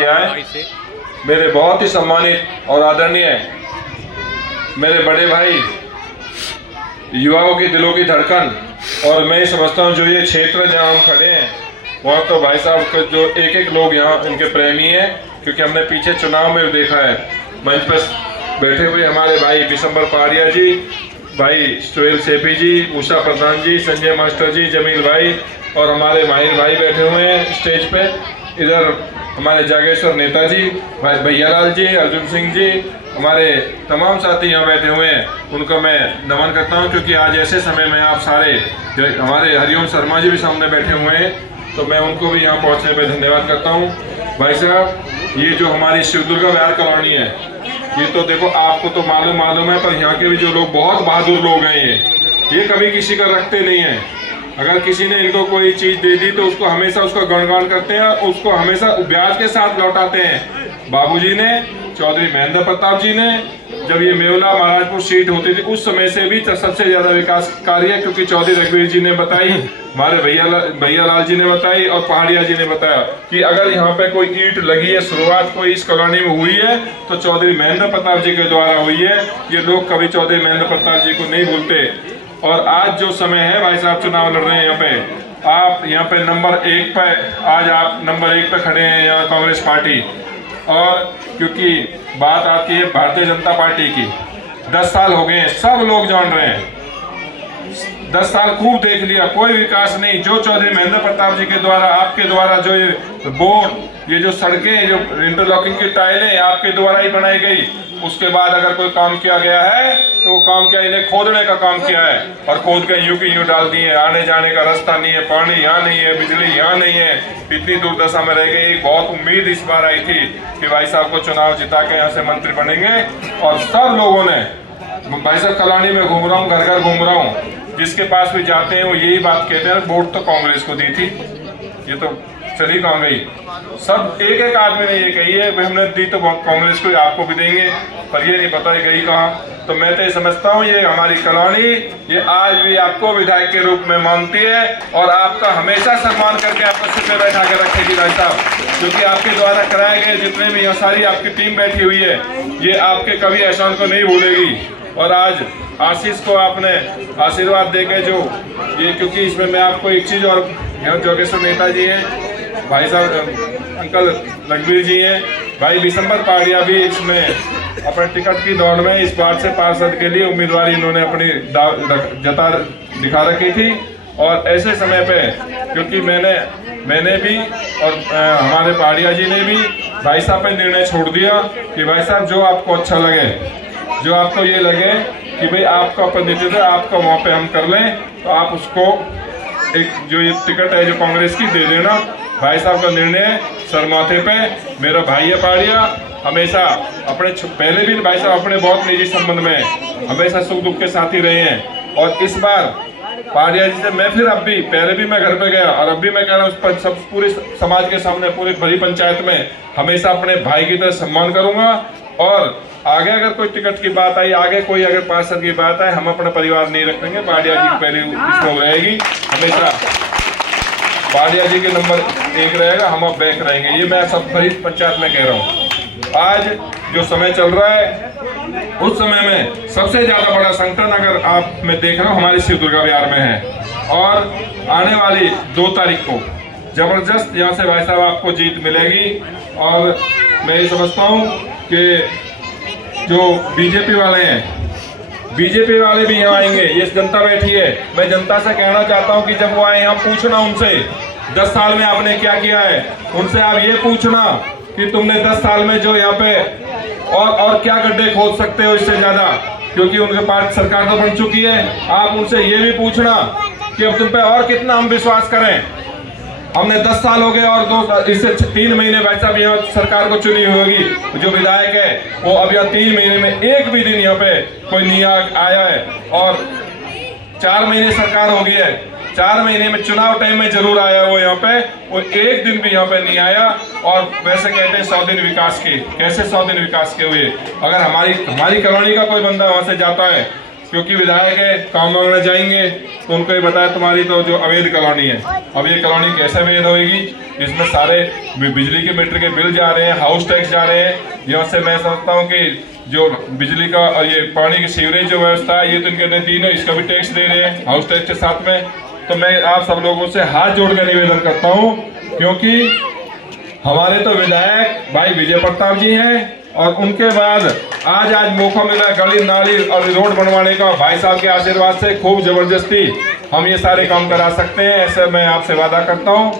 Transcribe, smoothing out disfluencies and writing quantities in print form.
किया है। मेरे बहुत ही सम्मानित और आदरणीय मेरे बड़े भाई, युवाओं के दिलों की धड़कन, और मैं समझता हूँ जो ये क्षेत्र जहाँ हम खड़े हैं वहाँ तो भाई साहब के जो एक एक लोग यहाँ इनके प्रेमी हैं, क्योंकि हमने पीछे चुनाव में देखा है मंच पर बैठे हुए हमारे भाई बिशंबर पहाड़िया जी, भाई सुहेल सेपी जी, उषा प्रधान जी, संजय मास्टर जी, जमील भाई और हमारे माहिर भाई बैठे हुए हैं स्टेज पे। इधर हमारे जागेश्वर नेताजी, भाई भैयालाल जी, अर्जुन सिंह जी, हमारे तमाम साथी यहाँ बैठे हुए हैं, उनको मैं नमन करता हूँ, क्योंकि आज ऐसे समय में आप सारे हमारे हरिओम शर्मा जी भी सामने बैठे हुए हैं, तो मैं उनको भी यहाँ पहुँचने पर धन्यवाद करता हूँ। भाई साहब, ये जो हमारी शिव दुर्गा विहार कॉलोनी है, ये तो देखो आपको तो मालूम है, पर यहाँ के भी जो लोग बहुत बहादुर लोग हैं, ये कभी किसी का रखते नहीं हैं। अगर किसी ने इनको कोई चीज दे दी तो उसको हमेशा उसका गुणगान करते हैं और उसको हमेशा ब्याज के साथ लौटाते हैं। बाबूजी ने, चौधरी महेंद्र प्रताप जी ने, जब ये मेवला महाराजपुर सीट होती थी उस समय से भी सबसे ज्यादा विकास कार्य, क्योंकि चौधरी रघुवीर जी ने बताई, हमारे भैयालाल जी ने बताई और पहाड़िया जी ने बताया कि अगर यहाँ पे कोई ईंट लगी है, शुरुआत कोई इस कॉलोनी में हुई है तो चौधरी महेंद्र प्रताप जी के द्वारा हुई है। ये लोग कभी चौधरी महेंद्र प्रताप जी को नहीं भूलते। और आज जो समय है भाई साहब, चुनाव लड़ रहे हैं यहाँ पे, आप यहाँ पे नंबर 1 पे, आज आप नंबर 1 पे खड़े हैं यहाँ कांग्रेस पार्टी। और क्योंकि बात आती है भारतीय जनता पार्टी की, 10 साल हो गए हैं, सब लोग जान रहे हैं, 10 साल खूब देख लिया, कोई विकास नहीं। जो चौधरी महेंद्र प्रताप जी के द्वारा, आपके द्वारा जो ये बोर्ड, ये जो सड़कें, जो इंटरलॉकिंग की टाइलें आपके द्वारा ही बनाई गई, उसके बाद अगर कोई काम किया गया है तो वो काम किया, इन्हें खोदने का काम किया है और खोद के यूं की यूं डाल दिए। आने जाने का रास्ता नहीं है, पानी यहाँ नहीं है, बिजली यहाँ नहीं है, इतनी दुर्दशा में रह गई। बहुत उम्मीद इस बार आई थी कि भाई साहब को चुनाव जिता के यहाँ से मंत्री बनेंगे, और सब लोगों ने, भाई साहब कॉलोनी में घूम रहा हूँ, घर घर घूम रहा हूँ, जिसके पास भी जाते हैं वो यही बात कहते हैं, वोट तो कांग्रेस को दी थी, ये तो चली कहाँ गई। सब एक एक आदमी ने ये कही है, हमने दी तो कांग्रेस को, आपको भी देंगे, पर ये नहीं पता ये गई कहाँ। तो मैं तो ये समझता हूँ ये हमारी कॉलोनी, ये आज भी आपको विधायक के रूप में मानती है और आपका हमेशा सम्मान करके आपको सिर पे बैठा के रखेगी भाई साहब, क्योंकि आपके द्वारा कराए गए जितने भी यहाँ सारी आपकी टीम बैठी हुई है, ये आपके कभी एहसान को नहीं भूलेगी। और आज आशीष को आपने आशीर्वाद देके जो ये, क्योंकि इसमें मैं आपको एक चीज़ और, जोगेश्वर नेताजी हैं, भाई साहब अंकल रघुवीर जी हैं, भाई बिशंबर पहाड़िया भी इसमें अपने टिकट की दौड़ में इस बार से पार्षद के लिए उम्मीदवारी इन्होंने अपनी दिखा रखी थी। और ऐसे समय पे, क्योंकि मैंने भी और हमारे पहाड़िया जी ने भी भाई साहब पे निर्णय छोड़ दिया कि भाई साहब जो आपको अच्छा लगे, जो आपको ये लगे कि भाई आपका प्रतिनिधित्व आपका वहाँ पे हम कर लें, तो आप उसको एक जो ये टिकट है जो कांग्रेस की दे देना। भाई साहब का निर्णय सर माथे पे, मेरा भाई है पहाड़िया, हमेशा अपने पहले भी भाई साहब अपने बहुत निजी संबंध में हमेशा सुख दुख के साथ ही रहे हैं। और इस बार पहाड़िया जी से मैं फिर अब भी, पहले भी मैं घर पे गया और अब भी मैं कह रहा हूँ सब पूरे समाज के सामने, पूरी बड़ी पंचायत में हमेशा अपने भाई की तरह सम्मान करूंगा। और आगे अगर कोई टिकट की बात आई, आगे कोई अगर पार्षद की बात आए, हम अपना परिवार नहीं रखेंगे, पहाड़िया जी की पहली इसमें रहेगी, हमेशा पहाड़िया जी के नंबर 1 रहेगा, हम अब बैक रहेंगे। ये मैं सब बड़ी पंचायत में कह रहा हूँ। आज जो समय चल रहा है, उस समय में सबसे ज्यादा बड़ा संकट अगर आप मैं देख रहा हूँ हमारी शिव दुर्गा विहार में है। और आने वाली 2 तारीख को जबरदस्त यहाँ से भाई साहब आपको जीत मिलेगी। और मैं ये समझता हूँ कि जो बीजेपी वाले हैं, बीजेपी वाले भी यहाँ आएंगे, ये जनता बैठी है, मैं जनता से कहना चाहता हूँ कि जब वो आए यहाँ पूछना उनसे 10 साल में आपने क्या किया है, उनसे आप ये पूछना कि तुमने 10 साल में जो यहाँ पे और क्या गड्ढे खोद सकते हो इससे ज्यादा, क्योंकि उनके पास सरकार तो बन चुकी है। आप उनसे ये भी पूछना कि अब तुम पे और कितना हम विश्वास करें। हमने 10 साल हो गए और इससे 3 महीने वैसा भी यहाँ सरकार को चुनी होगी, जो विधायक है वो अब यहाँ 3 महीने में एक भी दिन यहाँ पे कोई नहीं आया है। और 4 महीने सरकार हो गई है, 4 महीने में चुनाव टाइम में जरूर आया वो यहाँ पे, वो एक दिन भी यहाँ पे नहीं आया। और वैसे कहते हैं 100 दिन विकास के, कैसे 100 दिन विकास के हुए। अगर हमारी कॉलोनी का कोई बंदा वहां से जाता है, क्योंकि विधायक है, काम मांगने जाएंगे तो उनको ये बताया तुम्हारी तो जो अवैध कॉलोनी है, अब ये कॉलोनी कैसे अवैध होगी। इसमें सारे बिजली के मीटर के बिल जा रहे हैं, हाउस टैक्स जा रहे हैं। यहाँ से मैं समझता हूँ कि जो बिजली का और ये पानी की सीवरेज जो व्यवस्था है, ये तो इनके अधीन है, इसका भी टैक्स दे रहे हैं हाउस टैक्स के साथ में। तो मैं आप सब लोगों से हाथ जोड़ कर निवेदन करता हूँ, क्योंकि हमारे तो विधायक भाई विजय प्रताप जी हैं, और उनके बाद आज मौका मिला गली नाली और रोड बनवाने का। भाई साहब के आशीर्वाद से खूब जबरदस्ती हम ये सारे काम करा सकते हैं, ऐसे मैं आपसे वादा करता हूँ।